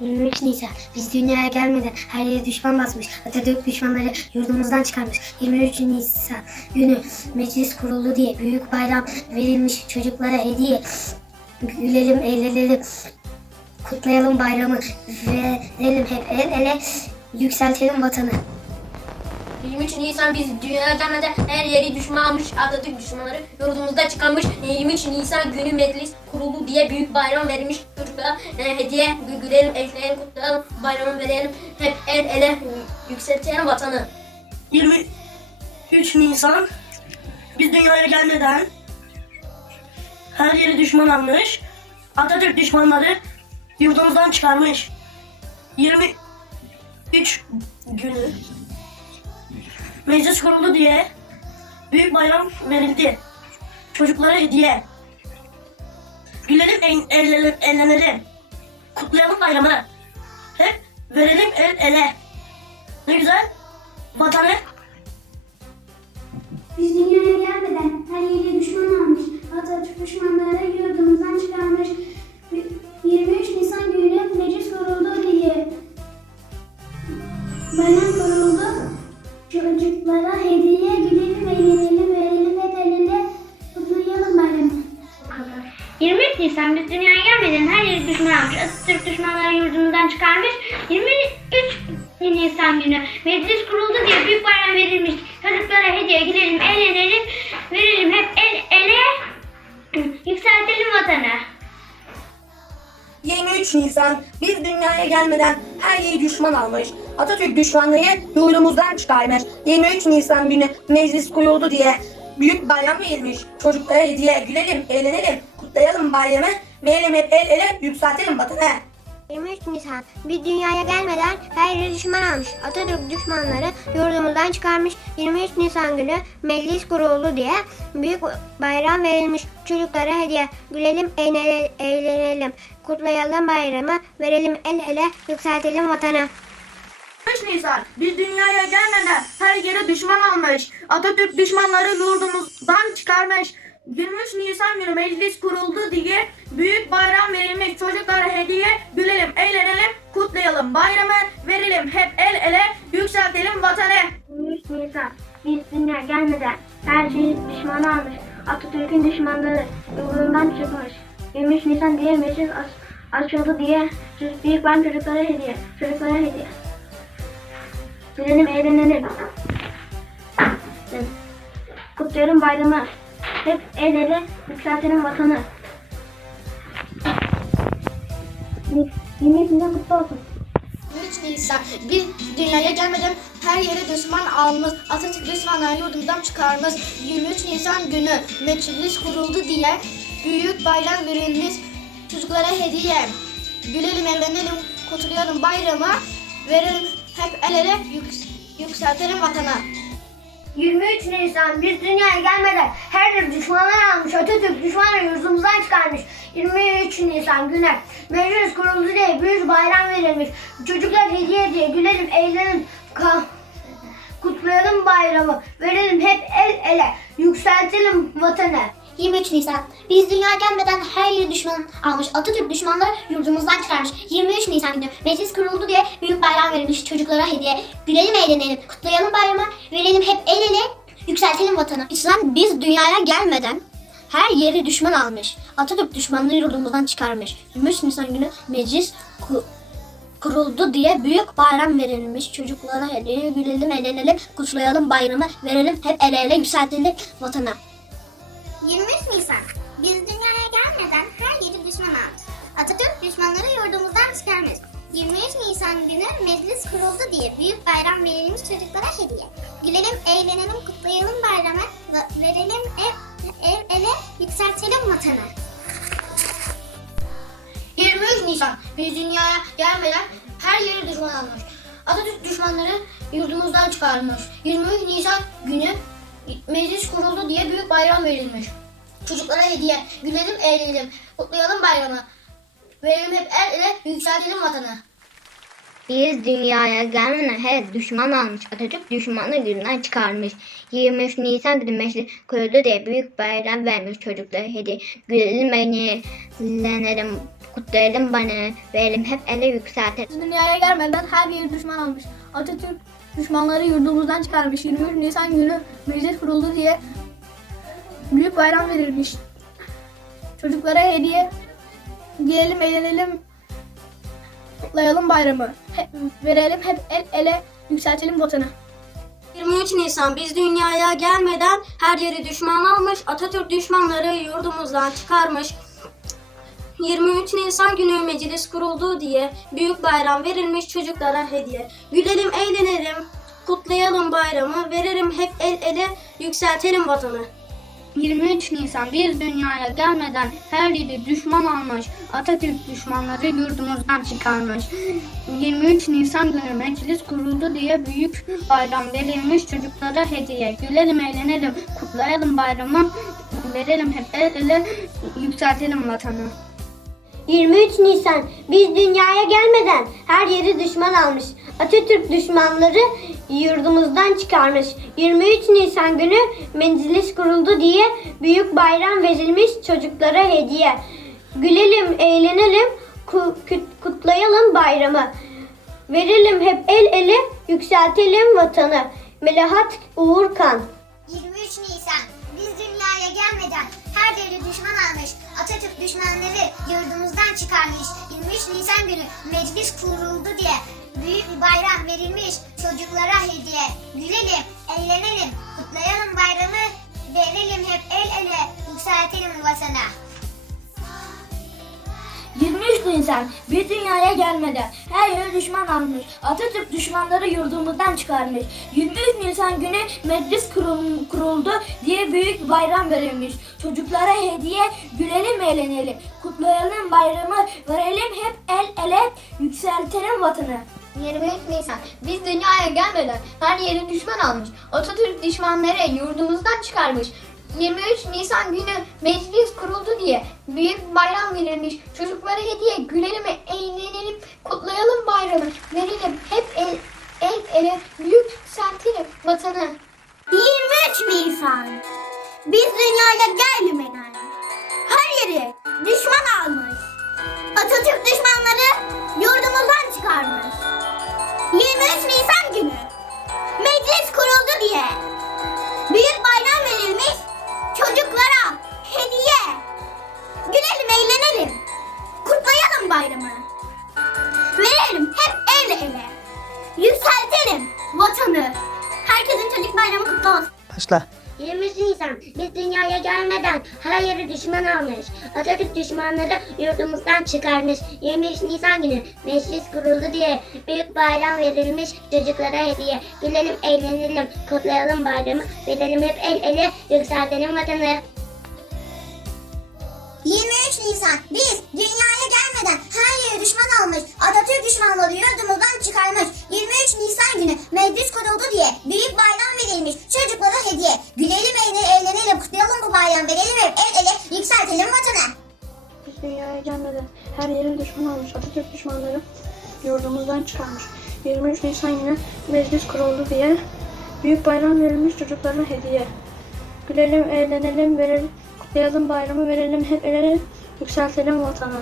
23 Nisan. Biz dünyaya gelmeden her yere düşman basmış. Atatürk düşmanları yurdumuzdan çıkarmış. 23 Nisan günü meclis kuruldu diye büyük bayram verilmiş çocuklara hediye. Gülelim, eğlenelim, kutlayalım bayramı. Verelim hep el ele, yükseltelim vatanı. 23 Nisan biz dünyaya gelmeden her yeri düşman almış Atatürk düşmanları yurdumuzda çıkarmış 23 Nisan günü meclis kurulu diye büyük bayram verilmiş çocuklara e, hediye gü- gülelim eğlenelim kutlayalım bayramı verelim hep el ele yükseltelim vatanı 23 Nisan biz dünyaya gelmeden her yeri düşman almış. Atatürk düşmanları yurdumuzdan çıkarmış. 23 günü meclis kuruldu diye büyük bayram verildi. Çocuklara hediye. Gülelim, eğ- eğlenelim, eğlenelim. Kutlayalım bayramı. Hep verelim el ele. Ne güzel. Vatanı Biz dünyaya gelmeden her yeri düşman almış. Atatürk düşmanları yurdumuzdan çıkarmış. 23 Nisan günü meclis kuruldu diye. Bayram kuruldu. Çocuklara hediye gülelim, eğlenelim, 23 Nisan biz dünyaya gelmeden her yeri düşman almış. Atatürk düşmanları yurdumuzdan çıkarmış. 23 Nisan günü meclis kuruldu diye büyük bayram verilmiş. Çocuklara hediye gidelim, eğlenelim, verelim hep el ele yükseltelim vatanı. 23 Nisan biz dünyaya gelmeden her yeri düşman almış. Atatürk düşmanlığı yurdumuzdan çıkarmış. 23 Nisan günü meclis kuruldu diye büyük bayram verilmiş. Çocuklara hediye gülelim, eğlenelim, kutlayalım bayramı, verelim hep el ele, yükseltelim vatanı. 23 Nisan biz dünyaya gelmeden her yeri düşman almış. Atatürk düşmanları yurdumuzdan çıkarmış. 23 Nisan günü meclis kuruldu diye büyük bayram verilmiş. Çocuklara hediye gülelim, eğlene- eğlenelim, kutlayalım bayramı, verelim el ele, yükseltelim vatanı. 23 Nisan biz dünyaya gelmeden her yere düşman almış. Atatürk düşmanları yurdumuzdan çıkarmış. 23 Nisan günü meclis kuruldu diye büyük bayram verilmiş. Çocuklara hediye gülelim, eğlenelim, kutlayalım bayramı, verelim hep el ele, yükseltelim vatanı. 23 Nisan biz dünyaya gelmeden her şeyi düşman almış. Atatürk'ün düşmanları yurdumuzdan çıkmış. 23 Nisan diye meclis aç- açıldı diye büyük bayram çocuklara hediye. Çocuklara hediye. Gülelim, eğlenelim. Kutlayalım bayramı. Hep el ele yükseltelim vatanı. 23 Nisan kutlu olsun. 23 Nisan biz dünyaya gelmeden her yere düşman almış Atatürk düşmanları yurdumuzdan çıkarmış 23 Nisan günü meclis kuruldu diye büyük bayram verilmiş çocuklara hediye gülelim eğlenelim kutlayalım bayramı verelim hep el ele yük- yükseltelim vatana 23 Nisan biz dünyaya gelmeden her yeri düşmanlar almış. Atatürk düşmanları yurdumuzdan çıkarmış. 23 Nisan günü meclis kuruldu diye büyük bayram verilmiş. Çocuklar hediye diye gülelim, eğlenelim, kutlayalım bayramı. Verelim hep el ele, yükseltelim vatanı. 23 Nisan. Biz dünyaya gelmeden her yeri düşman almış. Atatürk düşmanları yurdumuzdan çıkarmış. 23 Nisan günü meclis kuruldu diye büyük bayram verilmiş. Çocuklara hediye. Gülelim eğlenelim. Kutlayalım bayramı. Verelim hep el ele. Yükseltelim vatanı. İslam biz dünyaya gelmeden her yeri düşman almış. Atatürk düşmanları yurdumuzdan çıkarmış. 23 Nisan günü meclis ku- kuruldu diye büyük bayram verilmiş. Çocuklara hediye gülelim, eğlenelim, kutlayalım bayramı, verelim hep el ele yükseltelim vatana. 23 Nisan biz dünyaya gelmeden her yeri düşman almış. Atatürk düşmanları yurdumuzdan çıkarmış. 23 Nisan günü meclis kuruldu diye büyük bayram verilmiş çocuklara hediye. Gülelim, eğlenelim, kutlayalım bayramı, ve- verelim ev, ev ele, yükseltelim vatanı. 23 Nisan biz dünyaya gelmeden her yeri düşman almış. Atatürk düşmanları yurdumuzdan çıkarmış. 23 Nisan günü meclis kuruldu diye büyük bayram verilmiş. Çocuklara hediye, gülelim eğlenelim, kutlayalım bayramı. Verelim hep el ele, yükseltelim vatanı. Biz dünyaya gelmeden her düşman almış. Atatürk düşmanı günden çıkarmış. 23 Nisan günü meclis kuruldu diye büyük bayram vermiş çocuklara hediye. Gülelim eğlenelim, kutlayalım bana, verelim hep ele yükseltelim. Dünyaya gelmeden her yeri düşman almış. Atatürk düşmanları yurdumuzdan çıkarmış. 23 Nisan günü meclis kuruldu diye büyük bayram verilmiş. Çocuklara hediye giyelim, eğlenelim, kutlayalım bayramı. Hep, verelim hep el ele, yükseltelim vatanı. 23 Nisan biz dünyaya gelmeden her yeri düşman almış. Atatürk düşmanları yurdumuzdan çıkarmış. 23 Nisan günü meclis kuruldu diye büyük bayram verilmiş çocuklara hediye. Gülelim, eğlenelim, kutlayalım bayramı, verelim hep el ele, yükseltelim vatanı. 23 Nisan biz dünyaya gelmeden her yeri düşman almış. Atatürk düşmanları yurdumuzdan çıkarmış. 23 Nisan günü meclis kuruldu diye büyük bayram verilmiş çocuklara hediye. Gülelim eğlenelim kutlayalım bayramı. Verelim hep el ele yükseltelim vatanı. 23 Nisan biz dünyaya gelmeden her yeri düşman almış. Atatürk düşmanları yurdumuzdan çıkarmış. 23 Nisan günü meclis kuruldu diye büyük bayram verilmiş çocuklara hediye. Gülelim, eğlenelim, ku- kut- kutlayalım bayramı. Verelim hep el ele, yükseltelim vatanı. Melahat Uğurkan Atatürk düşmanları yurdumuzdan çıkarmış. 23 Nisan günü meclis kuruldu diye büyük bir bayram verilmiş çocuklara hediye. Gülelim, eğlenelim, kutlayalım bayramı, verelim hep el ele, yükseltelim vatana. 23 Nisan bir dünyaya gelmeden her yere düşman almış. Atatürk düşmanları yurdumuzdan çıkarmış. 23 Nisan günü meclis kurul- kuruldu diye büyük bayram verilmiş. Çocuklara hediye gülelim eğlenelim. Kutlayalım bayramı verelim hep el ele yükseltelim vatanı. 23 Nisan biz dünyaya gelmeden her yeri düşman almış. Atatürk düşmanları yurdumuzdan çıkarmış. 23 Nisan günü meclis kuruldu diye büyük bayram verilmiş. Çocuklara hediye gülelim, eğlenelim, kutlayalım bayramı. Verelim hep el, el ele büyük yükseltelim vatanı. 23 Nisan biz dünyaya gelmeden her yeri düşman dünyaya gelmeden her düşman almış. Atatürk düşmanları yurdumuzdan çıkarmış. 23 Nisan günü meclis kuruldu diye büyük bayram verilmiş çocuklara hediye. Gülelim, eğlenelim, kutlayalım bayramı, verelim hep el ele, yükseltelim vatanı. 23 Nisan biz dünyaya gelmeden her yeri düşman almış. Atatürk düşmanları yurdumuzdan çıkarmış. 23 Nisan günü meclis kuruldu diye büyük bayram verilmiş. Çocuklara hediye. Gülelim eğlenelim, eğlenelim kutlayalım bu bayram. Verelim hep el ele yükseltelim vatanı. Biz dünyaya gelmeden her yerin düşman olmuş. Atatürk düşmanları yurdumuzdan çıkarmış. 23 Nisan günü meclis kuruldu diye büyük bayram verilmiş çocuklara hediye. Gülelim, eğlenelim, verelim, kutlayalım bayramı, verelim hep el ele, yükseltelim vatanı.